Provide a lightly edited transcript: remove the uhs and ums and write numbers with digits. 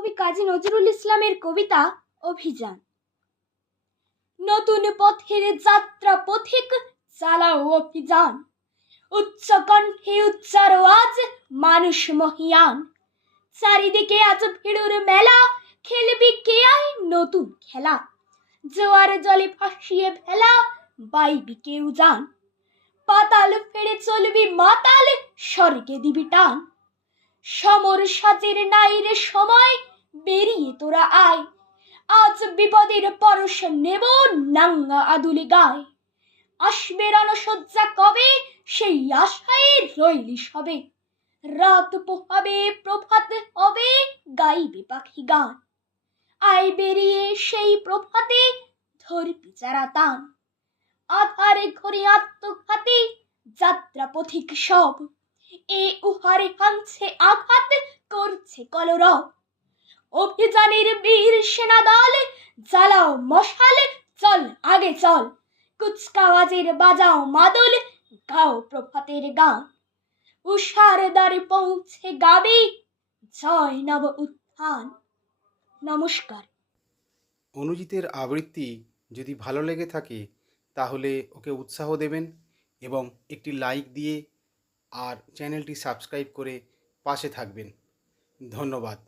কবি কাজী নজরুল ইসলামের কবিতা অভিযান। নতুন পথের যাত্রা পথিক চালাও অভিযান, উচ্চ কণ্ঠে উচ্চার আজ মানুষ মহিয়ান। চারিদিকে আজ ভিড়ুর মেলা, খেলবি কে আই নতুন খেলা। জোয়ার জলে ভাসিয়ে ভেলা, বাইবি কেউ যান। পাতাল ফেরে চলবি মাতাল, স্বর্গে দিবি টান। সমর সাজের নাই রে সময়, বেরিয়ে তোরা আয়। আজ বিপদের পরশ নেব নাঙ্গা আদুলি গায়। আসবে রণসজ্জা কবে, সেই আশায় রইলি সবে। রাত পোহাবে প্রভাত হবে, গাইবে পাখি গান। আয় বেরিয়ে সেই প্রভাতে, ধরবি যারা তান। আধারে ঘরে আত্মঘাতী যাত্রা পথিক সব, এ উহারে হানছে আঘাত, করছে কলরব। অভিযানের বীর সেনা দল, জ্বালাও মশাল, চল আগে চল। কুচকাওয়াজের বাজাও মাদল, গাও প্রভাতের গান। উষার দ্বারে পৌঁছে গাবি জয় নব উত্থান। নমস্কার। অনুজিতের আবৃত্তি যদি ভালো লেগে থাকে তাহলে ওকে উৎসাহ দেবেন এবং একটি লাইক দিয়ে আর চ্যানেলটি সাবস্ক্রাইব করে পাশে থাকবেন। ধন্যবাদ।